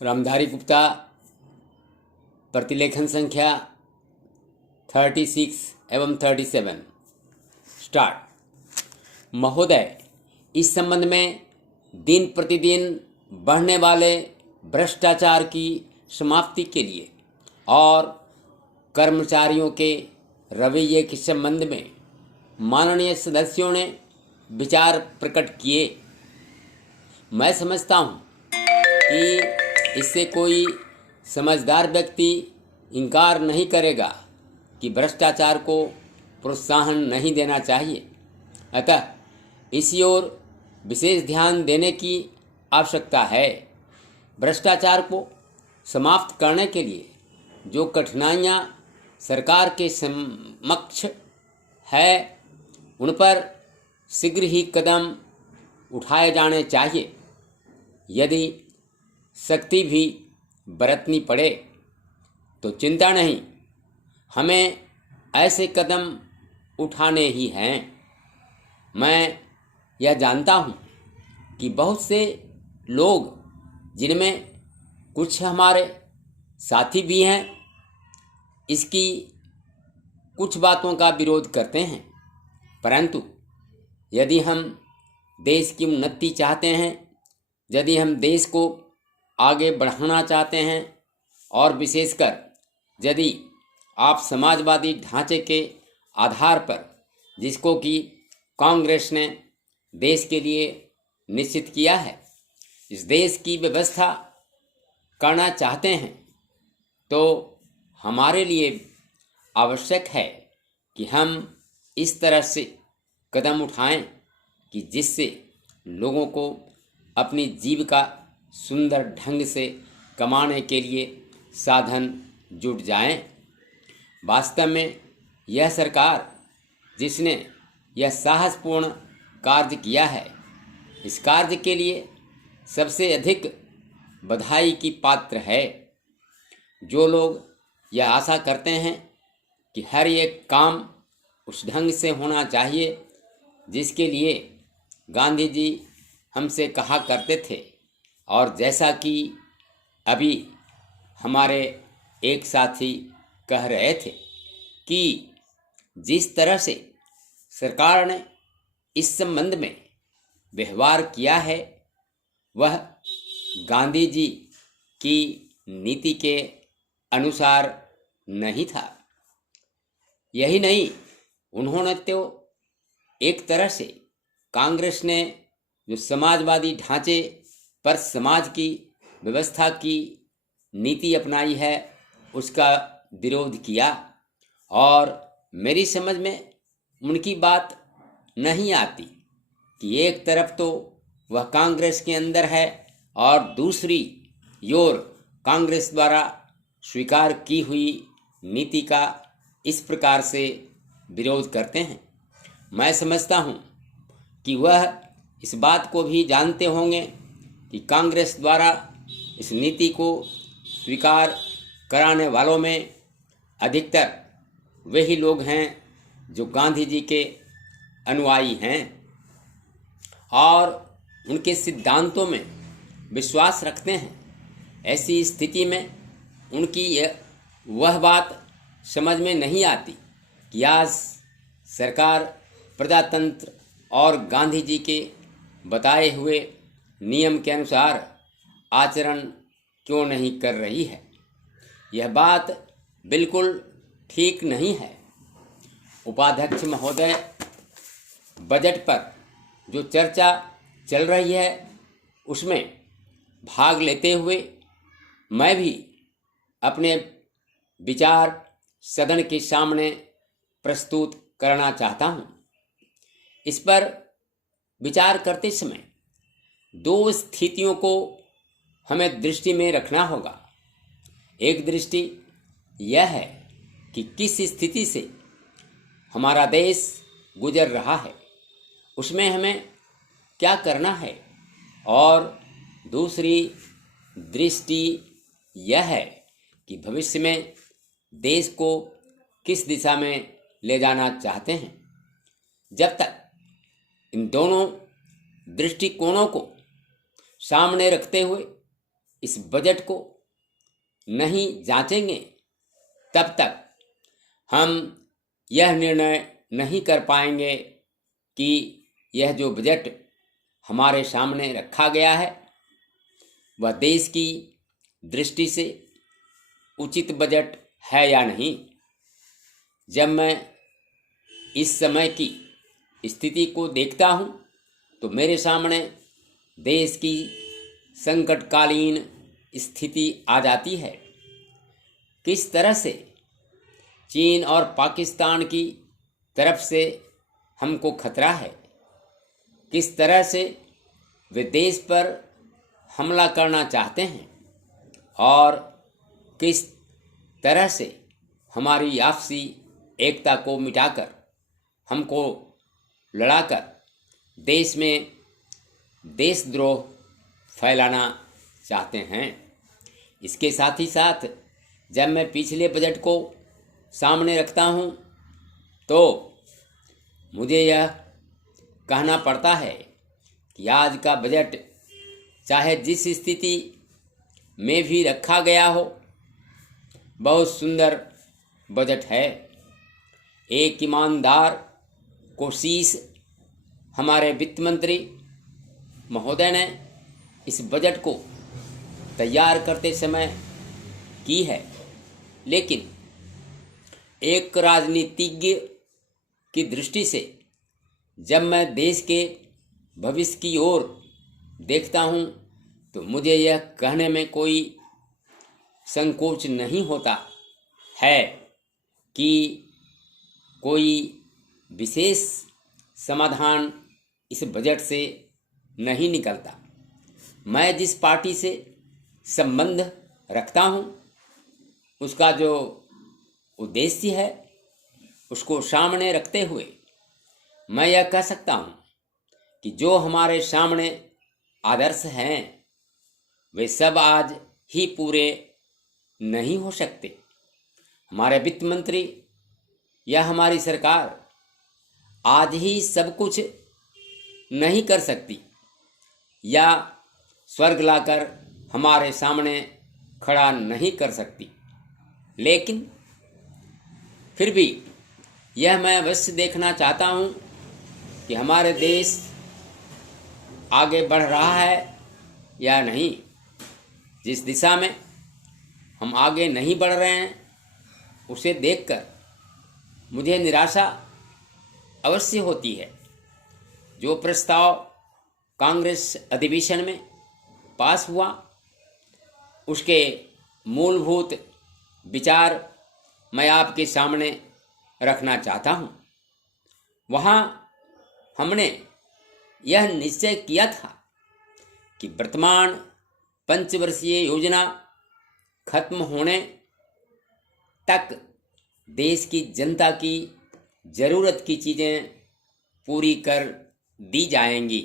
रामधारी गुप्ता, प्रतिलेखन संख्या 36 एवं 37। स्टार्ट। महोदय, इस संबंध में दिन प्रतिदिन बढ़ने वाले भ्रष्टाचार की समाप्ति के लिए और कर्मचारियों के रवैये के संबंध में माननीय सदस्यों ने विचार प्रकट किए। मैं समझता हूँ कि इससे कोई समझदार व्यक्ति इनकार नहीं करेगा कि भ्रष्टाचार को प्रोत्साहन नहीं देना चाहिए। अतः इसी ओर विशेष ध्यान देने की आवश्यकता है। भ्रष्टाचार को समाप्त करने के लिए जो कठिनाइयाँ सरकार के समक्ष है, उन पर शीघ्र ही कदम उठाए जाने चाहिए। यदि सख्ती भी बरतनी पड़े तो चिंता नहीं, हमें ऐसे कदम उठाने ही हैं। मैं यह जानता हूँ कि बहुत से लोग, जिनमें कुछ हमारे साथी भी हैं, इसकी कुछ बातों का विरोध करते हैं। परंतु यदि हम देश की उन्नति चाहते हैं, यदि हम देश को आगे बढ़ाना चाहते हैं और विशेषकर यदि आप समाजवादी ढांचे के आधार पर, जिसको कि कांग्रेस ने देश के लिए निश्चित किया है, इस देश की व्यवस्था करना चाहते हैं, तो हमारे लिए आवश्यक है कि हम इस तरह से कदम उठाएं कि जिससे लोगों को अपनी जीविका सुंदर ढंग से कमाने के लिए साधन जुट जाएं। वास्तव में यह सरकार, जिसने यह साहसपूर्ण कार्य किया है, इस कार्य के लिए सबसे अधिक बधाई की पात्र है। जो लोग यह आशा करते हैं कि हर एक काम उस ढंग से होना चाहिए जिसके लिए गांधी जी हमसे कहा करते थे, और जैसा कि अभी हमारे एक साथी कह रहे थे कि जिस तरह से सरकार ने इस संबंध में व्यवहार किया है, वह गांधी जी की नीति के अनुसार नहीं था। यही नहीं, उन्होंने तो एक तरह से कांग्रेस ने जो समाजवादी ढांचे पर समाज की व्यवस्था की नीति अपनाई है, उसका विरोध किया। और मेरी समझ में उनकी बात नहीं आती कि एक तरफ तो वह कांग्रेस के अंदर है और दूसरी ओर कांग्रेस द्वारा स्वीकार की हुई नीति का इस प्रकार से विरोध करते हैं। मैं समझता हूँ कि वह इस बात को भी जानते होंगे कि कांग्रेस द्वारा इस नीति को स्वीकार कराने वालों में अधिकतर वही लोग हैं जो गांधी जी के अनुयायी हैं और उनके सिद्धांतों में विश्वास रखते हैं। ऐसी स्थिति में उनकी वह बात समझ में नहीं आती कि आज सरकार प्रजातंत्र और गांधी जी के बताए हुए नियम के अनुसार आचरण क्यों नहीं कर रही है। यह बात बिल्कुल ठीक नहीं है। उपाध्यक्ष महोदय, बजट पर जो चर्चा चल रही है, उसमें भाग लेते हुए मैं भी अपने विचार सदन के सामने प्रस्तुत करना चाहता हूँ। इस पर विचार करते समय दो स्थितियों को हमें दृष्टि में रखना होगा। एक दृष्टि यह है कि किस स्थिति से हमारा देश गुजर रहा है, उसमें हमें क्या करना है, और दूसरी दृष्टि यह है कि भविष्य में देश को किस दिशा में ले जाना चाहते हैं। जब तक इन दोनों दृष्टिकोणों को सामने रखते हुए इस बजट को नहीं जांचेंगे तब तक हम यह निर्णय नहीं कर पाएंगे कि यह जो बजट हमारे सामने रखा गया है वह देश की दृष्टि से उचित बजट है या नहीं। जब मैं इस समय की स्थिति को देखता हूँ तो मेरे सामने देश की संकटकालीन स्थिति आ जाती है। किस तरह से चीन और पाकिस्तान की तरफ से हमको खतरा है, किस तरह से वे देश पर हमला करना चाहते हैं और किस तरह से हमारी आपसी एकता को मिटाकर हमको लड़ाकर देश में देशद्रोह फैलाना चाहते हैं। इसके साथ ही साथ जब मैं पिछले बजट को सामने रखता हूँ तो मुझे यह कहना पड़ता है कि आज का बजट चाहे जिस स्थिति में भी रखा गया हो बहुत सुंदर बजट है। एक ईमानदार कोशिश हमारे वित्त मंत्री महोदय ने इस बजट को तैयार करते समय की है, लेकिन एक राजनीतिज्ञ की दृष्टि से जब मैं देश के भविष्य की ओर देखता हूँ तो मुझे यह कहने में कोई संकोच नहीं होता है कि कोई विशेष समाधान इस बजट से नहीं निकलता। मैं जिस पार्टी से संबंध रखता हूँ उसका जो उद्देश्य है उसको सामने रखते हुए मैं यह कह सकता हूँ कि जो हमारे सामने आदर्श हैं वे सब आज ही पूरे नहीं हो सकते। हमारे वित्त मंत्री या हमारी सरकार आज ही सब कुछ नहीं कर सकती या स्वर्ग लाकर हमारे सामने खड़ा नहीं कर सकती, लेकिन फिर भी यह मैं अवश्य देखना चाहता हूँ कि हमारे देश आगे बढ़ रहा है या नहीं। जिस दिशा में हम आगे नहीं बढ़ रहे हैं उसे देखकर मुझे निराशा अवश्य होती है। जो प्रस्ताव कांग्रेस अधिवेशन में पास हुआ उसके मूलभूत विचार मैं आपके सामने रखना चाहता हूँ। वहाँ हमने यह निश्चय किया था कि वर्तमान पंचवर्षीय योजना खत्म होने तक देश की जनता की ज़रूरत की चीज़ें पूरी कर दी जाएंगी।